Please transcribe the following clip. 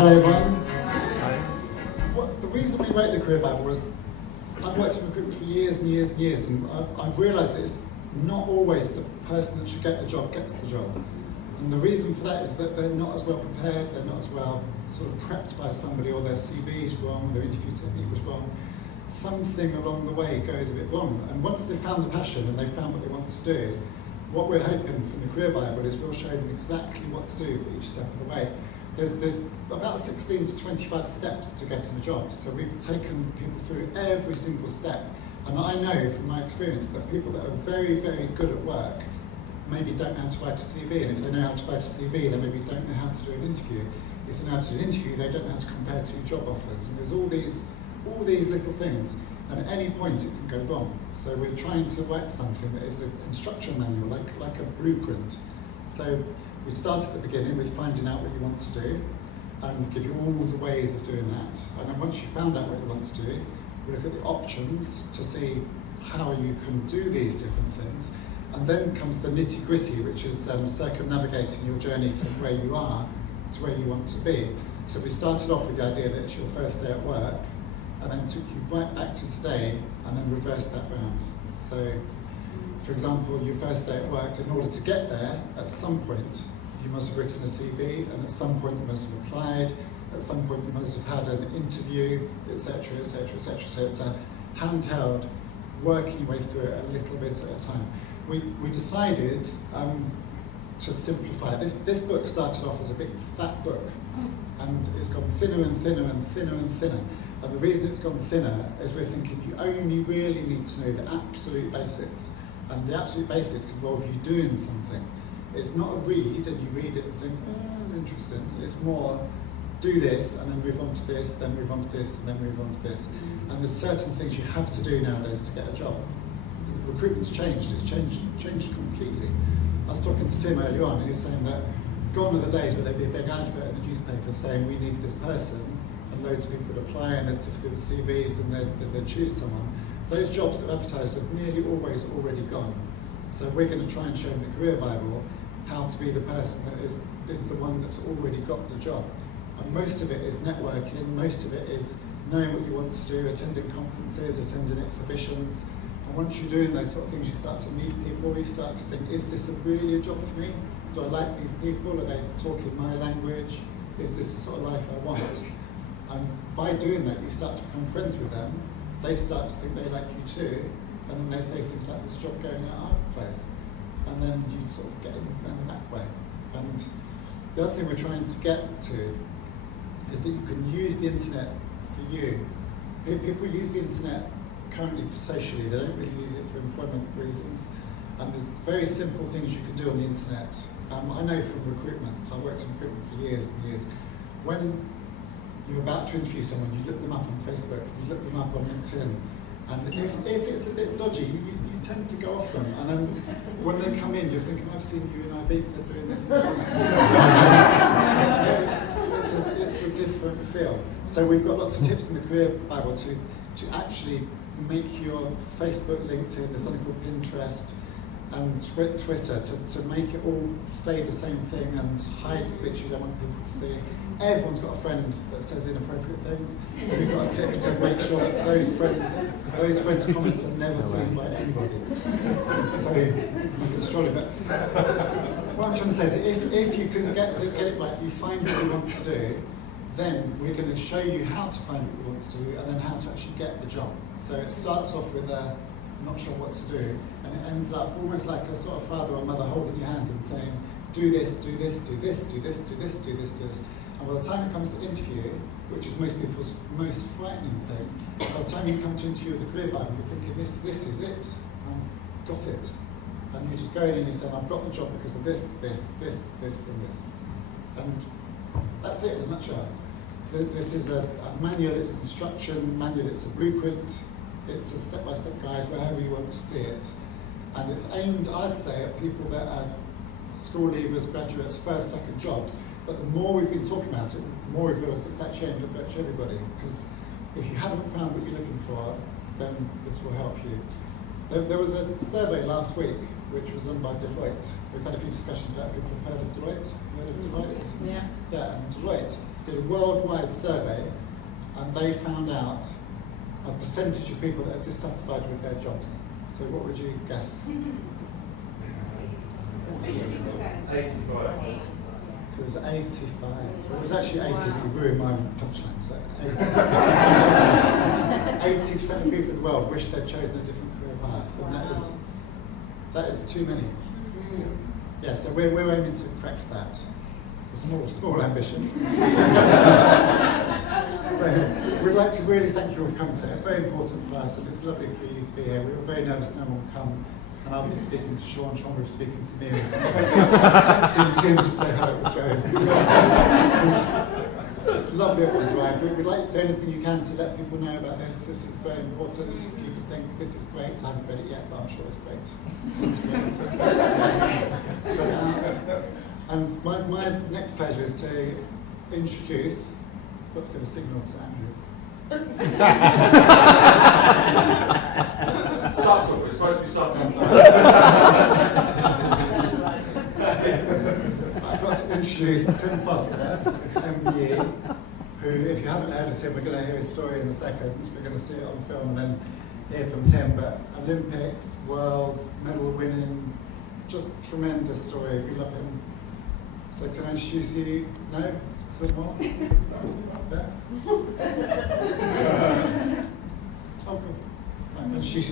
Hello everyone. The reason we wrote the Career Bible was I've worked in recruitment for years and years and years, and I've realised that it's not always the person that should get the job gets the job. And the reason for that is that they're not as well prepared, they're not as well sort of prepped by somebody, or their CV is wrong, their interview technique was wrong. Something along the way goes a bit wrong. And once they've found the passion and they've found what they want to do, what we're hoping from the Career Bible is we'll show them exactly what to do for each step of the way. There's about 16 to 25 steps to getting a job. So we've taken people through every single step. And I know from my experience that people that are very, very good at work maybe don't know how to write a CV. And if they know how to write a CV, they maybe don't know how to do an interview. If they know how to do an interview, they don't know how to compare two job offers. And there's all these little things. And at any point it can go wrong. So we're trying to write something that is an instruction manual, like a blueprint. So we start at the beginning with finding out what you want to do and give you all the ways of doing that. And then once you've found out what you want to do, we look at the options to see how you can do these different things. And then comes the nitty-gritty, which is circumnavigating your journey from where you are to where you want to be. So we started off with the idea that it's your first day at work, and then took you right back to today, and then reversed that round. So, for example, your first day at work, in order to get there, at some point, you must have written a CV, and at some point you must have applied, at some point you must have had an interview, etc., etc., etc. So it's a handheld, working your way through it a little bit at a time. We decided to simplify it. This book started off as a big fat book, and it's gone thinner and thinner and thinner and thinner. And the reason it's gone thinner is we're thinking you only really need to know the absolute basics. And the absolute basics involve you doing something. It's not a read and you read it and think, oh, that's interesting. It's more, do this and then move on to this, then move on to this, and then move on to this. And there's certain things you have to do nowadays to get a job. Recruitment's changed, it's changed completely. I was talking to Tim earlier on, he was saying that gone are the days where there'd be a big advert in the newspaper saying we need this person, and loads of people would apply and they'd sift through the CVs and they'd choose someone. Those jobs that are advertised have nearly always already gone. So we're going to try and show in the Career Bible how to be the person that is the one that's already got the job. And most of it is networking, most of it is knowing what you want to do, attending conferences, attending exhibitions. And once you're doing those sort of things, you start to meet people, you start to think, is this really a job for me? Do I like these people? Are they talking my language? Is this the sort of life I want? And by doing that, you start to become friends with them. They start to think they like you too, and then they say things like, there's a job going at our place. And then you sort of get in that way. And the other thing we're trying to get to is that you can use the internet for you. People use the internet currently for socially, they don't really use it for employment reasons. And there's very simple things you can do on the internet. I know from recruitment, I worked in recruitment for years and years. When you're about to interview someone, you look them up on Facebook, you look them up on LinkedIn, and if it's a bit dodgy, you tend to go off them. And then when they come in, you're thinking, I've seen you in Ibiza doing this. It's a different feel. So we've got lots of tips in the Career Bible to actually make your Facebook, LinkedIn, there's something called Pinterest, and Twitter to make it all say the same thing and hide bits you don't want people to see. Everyone's got a friend that says inappropriate things. We've got a tip to make sure that those friends' comments are never seen by anybody. So you can struggle, but what I'm trying to say is if you can get it right, you find what you want to do, then we're going to show you how to find what you want to do and then how to actually get the job. So it starts off with not sure what to do, and it ends up almost like a sort of father or mother holding your hand and saying, do this, do this, do this, do this, do this, do this, do this. And by the time it comes to interview, which is most people's most frightening thing, by the time you come to interview with the Career Bible, you're thinking, this is it, I've got it. And you just go in and you say, I've got the job because of this, this, this, this, and this. And that's it in a nutshell. This is a manual, it's an instruction manual, it's a blueprint, it's a step-by-step guide, wherever you want to see it. And it's aimed, I'd say, at people that are school leavers, graduates, first, second jobs. But the more we've been talking about it, the more we've realised it's actually aimed at virtually everybody. Because if you haven't found what you're looking for, then this will help you. There was a survey last week which was done by Deloitte. We've had a few discussions about people who've heard of Deloitte. Heard of Deloitte? Yeah. Yeah, and Deloitte did a worldwide survey, and they found out a percentage of people that are dissatisfied with their jobs. So what would you guess? 85. It was 85. It was actually 80, but you ruined my punchline, so 80. 80% of people in the world wish they'd chosen a different career path, and that is too many. Yeah, so we're aiming to correct that. It's a small ambition. So we'd like to really thank you all for coming today. It's very important for us, and it's lovely for you to be here. We were very nervous no one would come, and I'll be speaking to Shaun, Shaun will be speaking to me, and texting Tim to say how it was going. It's lovely everyone's arrived. We'd like to do anything you can to let people know about this. This is very important. If you could think this is great, I haven't read it yet, but I'm sure it's great. It's great. It's great art. And my next pleasure is to introduce, I've got to give a signal to Andrew. Subtle, we're supposed to be subtle. I've got to introduce Tim Foster, who's an MBE, who, if you haven't heard of Tim, we're going to hear his story in a second. We're going to see it on film and then hear from Tim. But Olympics, Worlds, medal winning, just tremendous story. We love him. So can I introduce you? No? Some more? Yeah? Oh, good. Right, introduce you.